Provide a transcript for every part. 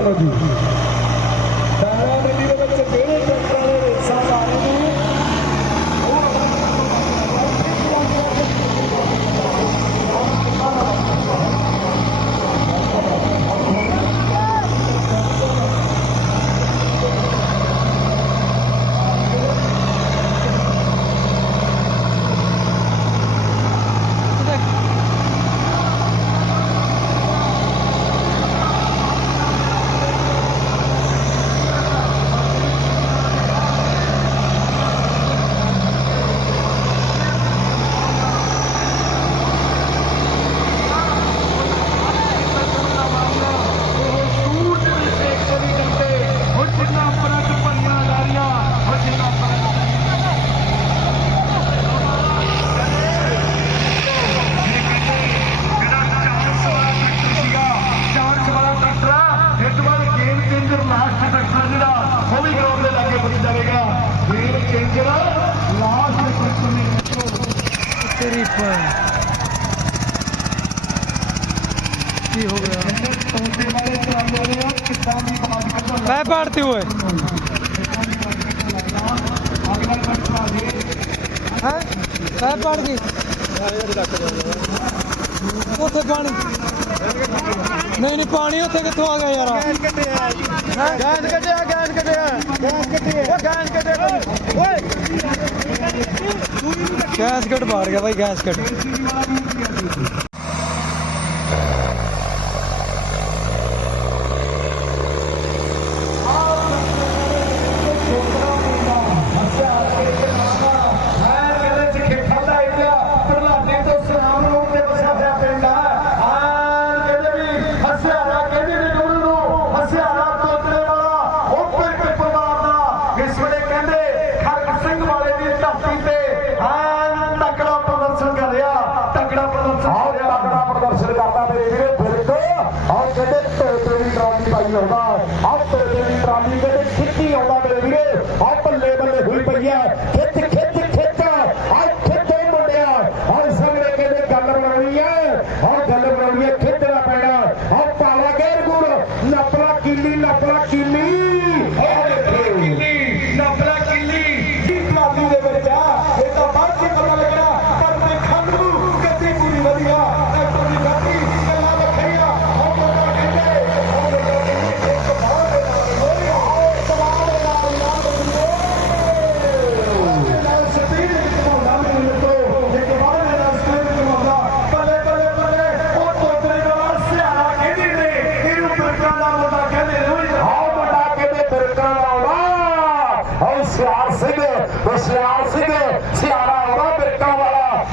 Árabe. ਤੇਰੀ ਪਰ ਕੀ ਹੋ ਗਿਆ? ਮੈਂ ਪਾੜਤੀ ਓਏ। ਜੇ ਹੈ? ਮੈਂ ਪਾੜ ਗਈ ਉੱਥੇ ਪਾਣੀ। ਨਹੀਂ ਨਹੀਂ ਪਾਣੀ ਉੱਥੇ ਕਿੱਥੋਂ ਆ ਗਿਆ ਯਾਰ? ਗੈਸ ਕੱਢਿਆ ਗੈਸ ਕੱਢਿਆ ਗੈਸ ਕੱਢਿਆ ਉਹ ਗੈਸ ਕੱਢਿਆ ਓਏ। ਗੈਸ ਕੱਟ ਮਾਰ ਗਿਆ ਭਾਈ ਗੈਸ ਕੱਟ ਤਕੜਾ ਪ੍ਰਦਰਸ਼ਨ ਰਿਹਾ। ਤਗੜਾ ਪ੍ਰਦਰਸ਼ਨ ਕਰਦਾ ਮੇਰੇ ਵੀਰੇ ਫਿਰਕ ਆਹ ਕਹਿੰਦੇ ਤੋਤੇ ਦੀ ਟਰਾਲੀ ਪਾਈ ਆਉਂਦਾ। ਆਹ ਤੋਤੇ ਦੀ ਟਰਾਲੀ ਕਹਿੰਦੇ ਖਿੱਚੀ ਆਉਂਦਾ ਮੇਰੇ ਵੀਰੇ। ਆਹ ਬੱਲੇ ਬੱਲੇ ਹੋਈ ਪਈ ਆ ਸਿਆਰ ਸਿੰਘ ਸਿਆਰ ਸਿੰਘ ਸਿਆਰਾ ਆਉਂਦਾ ਬਿਰਕਾਂ ਵਾਲਾ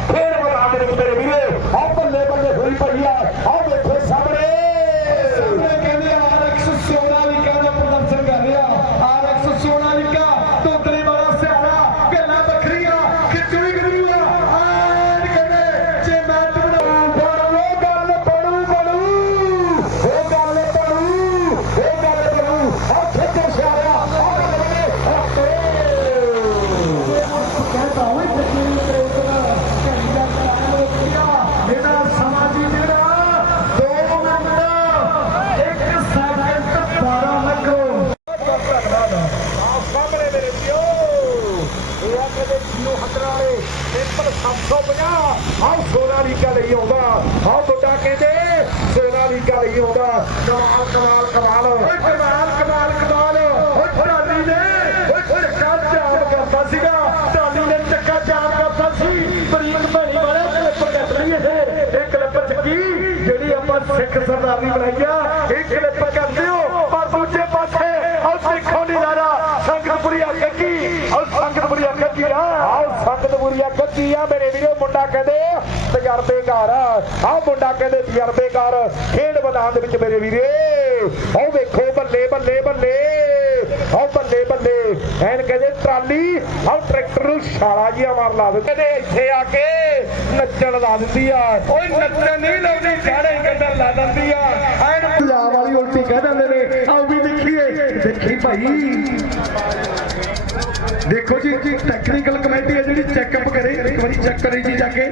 750 ਆਹ ਸੋਨਾਲੀਕਾ ਲਈ ਆਉਂਦਾ। ਆਓ ਮੁੰਡਾ ਕਹਿੰਦੇ ਸੋਨਾਲੀਕਾ ਲਈ ਆਉਂਦਾ। ਕਮਾਲ ਕਮਾਲ ਕਮਾਲ। ਓਏ ਕਮਾਲ ਕਮਾਲ ਕਮਾਲ। ਓਏ ਟਰਾਲੀ ਨੇ, ਓਏ ਚੱਕਾ ਜਾਮ ਕਰਦਾ ਸੀਗਾ। ਟਰਾਲੀ ਨੇ ਚੱਕਾ ਜਾਮ ਕਰਦਾ ਸੀ। ਬਰੀਕ ਬਣੀ ਵਾਲੇ ਕਲਿੱਪ ਕੱਟ ਲਈ ਇਹ। ਇਹ ਕਲਿੱਪ ਚੱਕੀ ਜਿਹੜੀ ਆਪਾਂ ਸਿੱਖ ਸਰਦਾਰੀ ਬਣਾਈ ਆ, ਇਹ ਕਲਿੱਪ ਕਰ ਦਿਓ ਪਰ ਦੂਜੇ ਪਾਸੇ ਉਹ ਸਿੱਖੋ ਨਹੀਂ ਲਾਰਾ ਸੰਗਤਪੁਰੀਆ ਕੱਕੀ ਉਹ ਸੰਗਤਪੁਰੀਆ ਕੱਕੀ ਆ ਆਹ ਸੰਗਤਪੁਰੀਆ ਗੱਦੀ ਆ, ਮੇਰੇ ਵੀਰੋ, ਮੁੰਡਾ ਕਹਿੰਦੇ ਤਜਰਬੇਕਾਰ ਆ। ਮੁੰਡਾ ਕਹਿੰਦੇ ਤਜਰਬੇਕਾਰ, ਖੇਡ ਮੈਦਾਨ ਦੇ ਵਿੱਚ ਮੇਰੇ ਵੀਰੇ। ਆਹ ਵੇਖੋ, ਬੱਲੇ ਬੱਲੇ ਬੱਲੇ। ਆਹ ਬੱਲੇ ਬੱਲੇ। ਐਨ ਕਹਿੰਦੇ ਟਰਾਲੀ, ਆਹ ਟਰੈਕਟਰ ਨੂੰ ਛਾਲਾ ਜਿਹਾ ਮਾਰ ਲਾ ਦਿੰਦੇ। ਨੇ ਇੱਥੇ ਆ ਕੇ ਨੱਚਣ ਲਾ ਦਿੰਦੀ ਆ। ਓਏ ਨੱਚਣ ਨਹੀਂ ਲਾਉਂਦੀ ਝਾੜੇ ਕੱਢਣ ਲਾ ਦਿੰਦੀ ਆ। ਐਨ ਪੰਜਾਬ ਵਾਲੀ ਉਲਟੀ ਕਹਿ ਦਿੰਦੇ ਨੇ। ਆਓ ਵੀ ਦੇਖੀਏ। ਦੇਖੀ ਭਾਈ। ਦੇਖੋ ਜੀ ਟੈਕਨੀਕਲ ਕਮੇਟੀ ਹੈ ਜਿਹੜੀ ਚੈੱਕਅਪ ਕਰੇ, ਇੱਕ ਵਾਰੀ ਚੈੱਕ ਕਰੇ ਜੀ ਜਾ ਕੇ।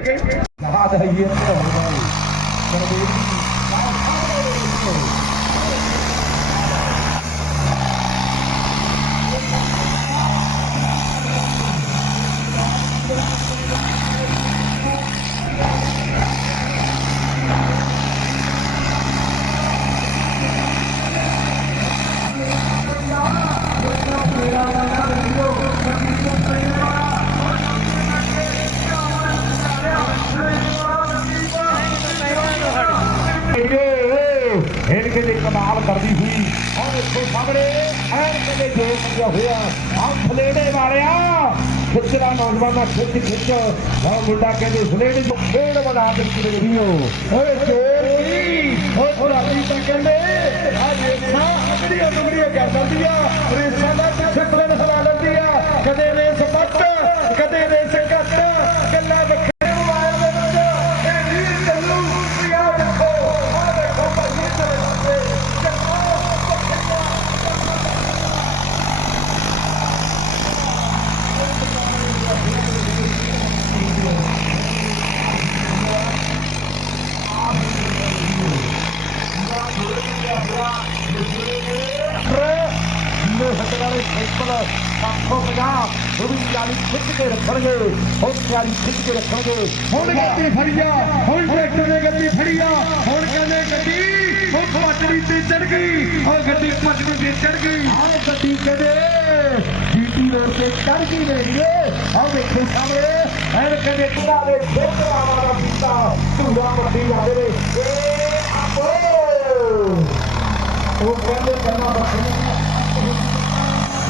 ਯਾਦ ਹੈ ਇਹ ਜਾਂਦੀ ਹੋਈ। ਆਹ ਦੇਖੋ ਸਾਹਮਣੇ ਐਨ ਕਹਿੰਦੇ ਜੋਰ ਲੱਗਿਆ ਹੋਇਆ। ਆਹ ਫਲੇੜੇ ਵਾਲਿਆ ਖਿੱਚਦਾ ਨੌਜਵਾਨਾਂ, ਖਿੱਚ ਖਿੱਚ। ਆਹ ਮੁੰਡਾ ਕਹਿੰਦੇ ਫਲੇੜੇ ਨੂੰ ਖੇਡ ਬਣਾ ਦਿੱਤੀ ਵੀਡੀਓ ਓਏ ਜੋਰ ਕੀ ਓ ਰਾਤੀ ਤਾਂ ਕਹਿੰਦੇ ਆ ਰੇਸਾਂ ਅਗੜੀਆਂ ਦੁਗੜੀਆਂ ਕਰ ਦਿੰਦੀ ਰੇਸਾਂ ਦਾ ਡਿਸਪਲਿਨ ਹਲਾ ਲੈਂਦੀ ਆ ਕਦੇ ਰੇਸ ਵੱਟ ਕਦੇ ਰੇਸ ਘੱਟ ਗੱਲਾਂ ਵੱਖਰੇ ਮੋਬਾਈਲ ਦੇ ਵਿੱਚ ਇਹ ਰੀਲ ਚੱਲੂ ਵੀ ਆ ਦੇਖੋ ਆ ਦੇਖੋ ਭਾਈ ਤੇ ਲੋਹਟ ਵਾਲੇ ਸਿੰਪਲ 750 ਉਹ ਵੀ ਚਾਲੀ ਖਿੱਚ ਕੇ ਰੱਖਣਗੇ ਉਹ ਚਾਲੀ ਖਿੱਚ ਕੇ ਰੱਖਣਗੇ ਹੁਣ ਗੱਡੀ ਫੜੀਆ ਹੁਣ ਟਰੈਕਟਰ ਨੇ ਗੱਡੀ ਫੜੀਆ ਹੁਣ ਕਹਿੰਦੇ ਗੱਡੀ ਉਹ ਪਟੜੀ ਤੇ ਚੜ ਗਈ ਉਹ ਗੱਡੀ ਪਟੜੀ ਤੇ ਚੜ ਗਈ ਆਹ ਗੱਡੀ ਕਹਿੰਦੇ ਜੀਟੀ ਰੋਡ ਤੇ ਚੜ ਗਈ ਵੇਖੀਏ ਆਹ ਵੇਖੋ ਸਾਹਮਣੇ ਐਨ ਕਹਿੰਦੇ ਕੁੜਾ ਦੇ ਖੇਤਰਾ ਵਾਲਾ ਪੀਤਾ ਧੂਆ ਮੱਡੀ ਜਾਂਦੇ ਨੇ ਏ ਆਪੋ ਉਹ